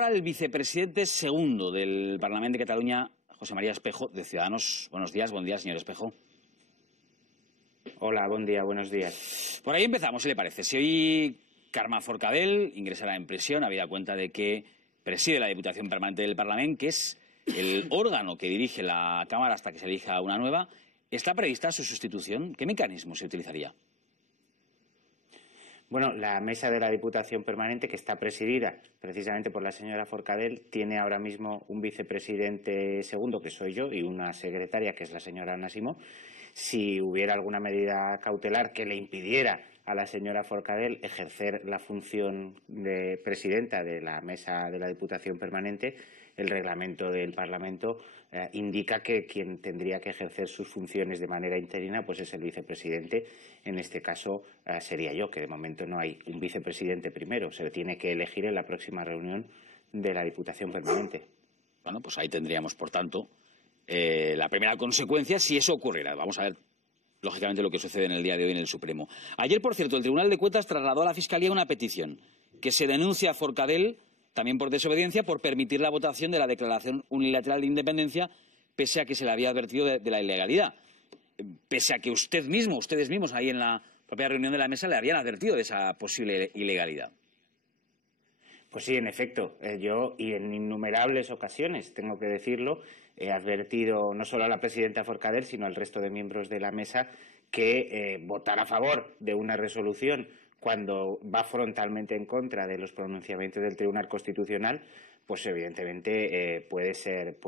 Ahora el vicepresidente segundo del Parlamento de Cataluña, José María Espejo, de Ciudadanos. Buenos días, buen día, señor Espejo. Hola, buen día, buenos días. Por ahí empezamos, ¿qué le parece? Si hoy Carme Forcadell ingresará en prisión, habida cuenta de que preside la Diputación Permanente del Parlamento, que es el órgano que dirige la Cámara hasta que se elija una nueva, ¿está prevista su sustitución? ¿Qué mecanismo se utilizaría? Bueno, la mesa de la Diputación Permanente, que está presidida precisamente por la señora Forcadell, tiene ahora mismo un vicepresidente segundo, que soy yo, y una secretaria, que es la señora Ana Simó. Si hubiera alguna medida cautelar que le impidiera a la señora Forcadell ejercer la función de presidenta de la mesa de la Diputación Permanente, el reglamento del Parlamento indica que quien tendría que ejercer sus funciones de manera interina pues es el vicepresidente. En este caso sería yo, que de momento no hay un vicepresidente primero. Se tiene que elegir en la próxima reunión de la Diputación Permanente. Bueno, pues ahí tendríamos, por tanto, la primera consecuencia si eso ocurriera. Vamos a ver, lógicamente, lo que sucede en el día de hoy en el Supremo. Ayer, por cierto, el Tribunal de Cuentas trasladó a la Fiscalía una petición que se denuncia a Forcadell, también por desobediencia, por permitir la votación de la declaración unilateral de independencia, pese a que se le había advertido de la ilegalidad. Pese a que ustedes mismos, ahí en la propia reunión de la mesa, le habían advertido de esa posible ilegalidad. Pues sí, en efecto, yo y en innumerables ocasiones, tengo que decirlo, he advertido no solo a la presidenta Forcadell, sino al resto de miembros de la mesa que votar a favor de una resolución cuando va frontalmente en contra de los pronunciamientos del Tribunal Constitucional, pues evidentemente puede ser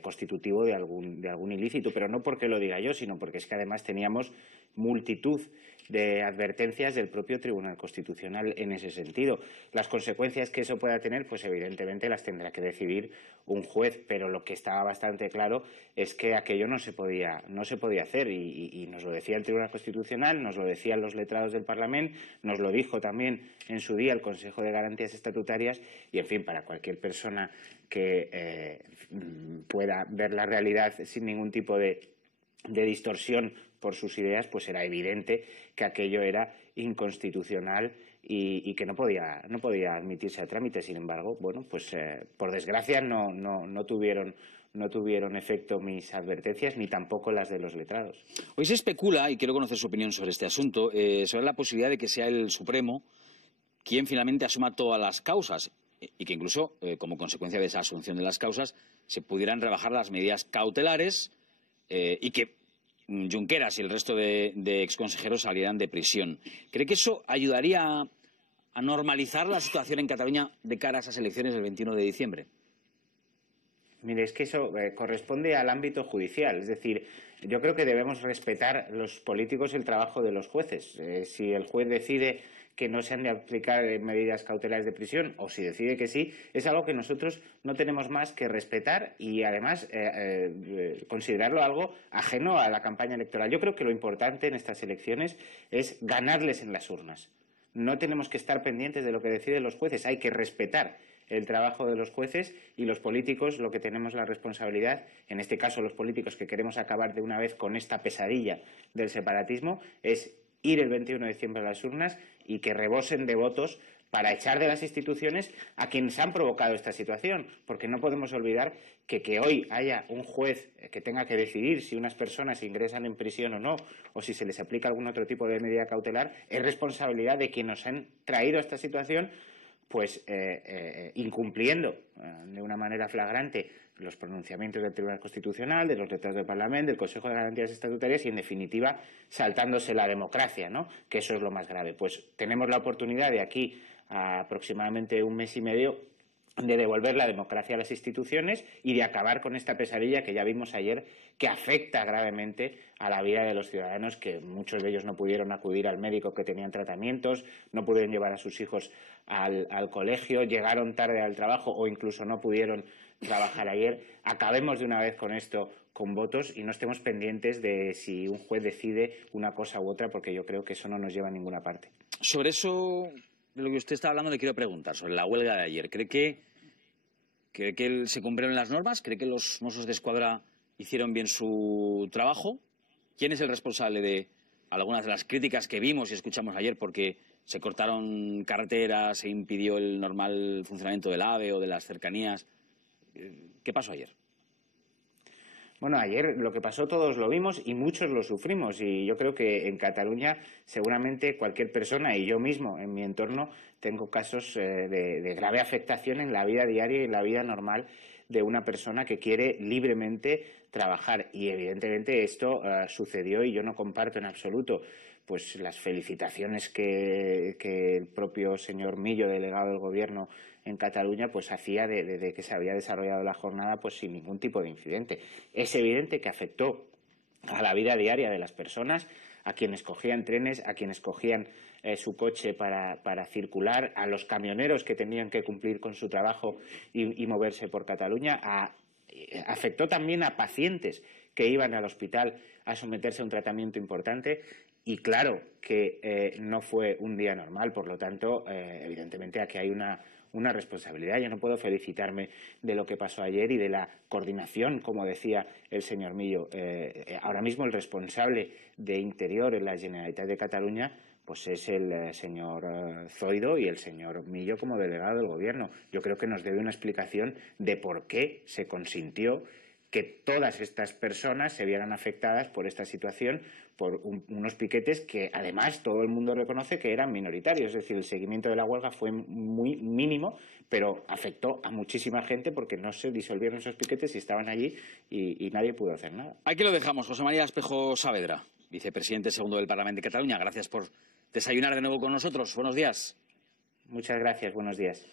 constitutivo de algún ilícito, pero no porque lo diga yo, sino porque es que además teníamos multitud de advertencias del propio Tribunal Constitucional en ese sentido. Las consecuencias que eso pueda tener, pues evidentemente las tendrá que decidir un juez, pero lo que estaba bastante claro es que aquello no se podía hacer y nos lo decía el Tribunal Constitucional, nos lo decían los letrados del Parlamento, nos lo dijo también en su día el Consejo de Garantías Estatutarias y, en fin, para cualquier persona que pueda ver la realidad sin ningún tipo de distorsión por sus ideas, pues era evidente que aquello era inconstitucional y que no podía admitirse a trámite. Sin embargo, bueno, pues por desgracia no tuvieron efecto mis advertencias ni tampoco las de los letrados. Hoy se especula, y quiero conocer su opinión sobre este asunto, sobre la posibilidad de que sea el Supremo quien finalmente asuma todas las causas y que incluso, como consecuencia de esa asunción de las causas, se pudieran rebajar las medidas cautelares y que Junqueras y el resto de exconsejeros salieran de prisión. ¿Cree que eso ayudaría a normalizar la situación en Cataluña de cara a esas elecciones del 21 de diciembre? Mire, es que eso corresponde al ámbito judicial. Es decir, yo creo que debemos respetar los políticos el trabajo de los jueces. Si el juez decide que no se han de aplicar medidas cautelares de prisión o si decide que sí, es algo que nosotros no tenemos más que respetar y además considerarlo algo ajeno a la campaña electoral. Yo creo que lo importante en estas elecciones es ganarles en las urnas. No tenemos que estar pendientes de lo que deciden los jueces, hay que respetar el trabajo de los jueces y los políticos lo que tenemos la responsabilidad, en este caso los políticos que queremos acabar de una vez con esta pesadilla del separatismo, es ir el 21 de diciembre a las urnas y que rebosen de votos para echar de las instituciones a quienes han provocado esta situación, porque no podemos olvidar que hoy haya un juez que tenga que decidir si unas personas ingresan en prisión o no, o si se les aplica algún otro tipo de medida cautelar, es responsabilidad de quienes nos han traído a esta situación, pues incumpliendo de una manera flagrante los pronunciamientos del Tribunal Constitucional, de los letrados del Parlamento, del Consejo de Garantías Estatutarias y, en definitiva, saltándose la democracia, ¿no? Que eso es lo más grave. Pues tenemos la oportunidad de aquí a aproximadamente un mes y medio de devolver la democracia a las instituciones y de acabar con esta pesadilla que ya vimos ayer que afecta gravemente a la vida de los ciudadanos, que muchos de ellos no pudieron acudir al médico que tenían tratamientos, no pudieron llevar a sus hijos al colegio, llegaron tarde al trabajo o incluso no pudieron trabajar ayer. Acabemos de una vez con esto con votos y no estemos pendientes de si un juez decide una cosa u otra, porque yo creo que eso no nos lleva a ninguna parte. Sobre eso de lo que usted está hablando le quiero preguntar, sobre la huelga de ayer. ¿Cree que se cumplieron las normas? ¿Cree que los Mossos de Escuadra hicieron bien su trabajo? ¿Quién es el responsable de algunas de las críticas que vimos y escuchamos ayer porque se cortaron carreteras, se impidió el normal funcionamiento del AVE o de las cercanías. ¿Qué pasó ayer? Bueno, ayer lo que pasó todos lo vimos y muchos lo sufrimos, y yo creo que en Cataluña seguramente cualquier persona, y yo mismo en mi entorno, tengo casos de grave afectación en la vida diaria y en la vida normal de una persona que quiere libremente trabajar. Y evidentemente esto sucedió, y yo no comparto en absoluto pues las felicitaciones que el propio señor Millo, delegado del Gobierno en Cataluña, pues hacía de que se había desarrollado la jornada pues sin ningún tipo de incidente. Es evidente que afectó a la vida diaria de las personas, a quienes cogían trenes, a quienes cogían su coche para circular, a los camioneros que tenían que cumplir con su trabajo y moverse por Cataluña, afectó también a pacientes que iban al hospital a someterse a un tratamiento importante. Y claro que no fue un día normal, por lo tanto, evidentemente aquí hay una responsabilidad. Yo no puedo felicitarme de lo que pasó ayer y de la coordinación, como decía el señor Millo. Ahora mismo el responsable de Interior en la Generalitat de Cataluña pues es el señor Zoido y el señor Millo como delegado del Gobierno. Yo creo que nos debe una explicación de por qué se consintió que todas estas personas se vieran afectadas por esta situación, por unos piquetes que además todo el mundo reconoce que eran minoritarios. Es decir, el seguimiento de la huelga fue muy mínimo, pero afectó a muchísima gente porque no se disolvieron esos piquetes y estaban allí y nadie pudo hacer nada. Aquí lo dejamos. José María Espejo Saavedra, vicepresidente segundo del Parlamento de Cataluña. Gracias por desayunar de nuevo con nosotros. Buenos días. Muchas gracias. Buenos días.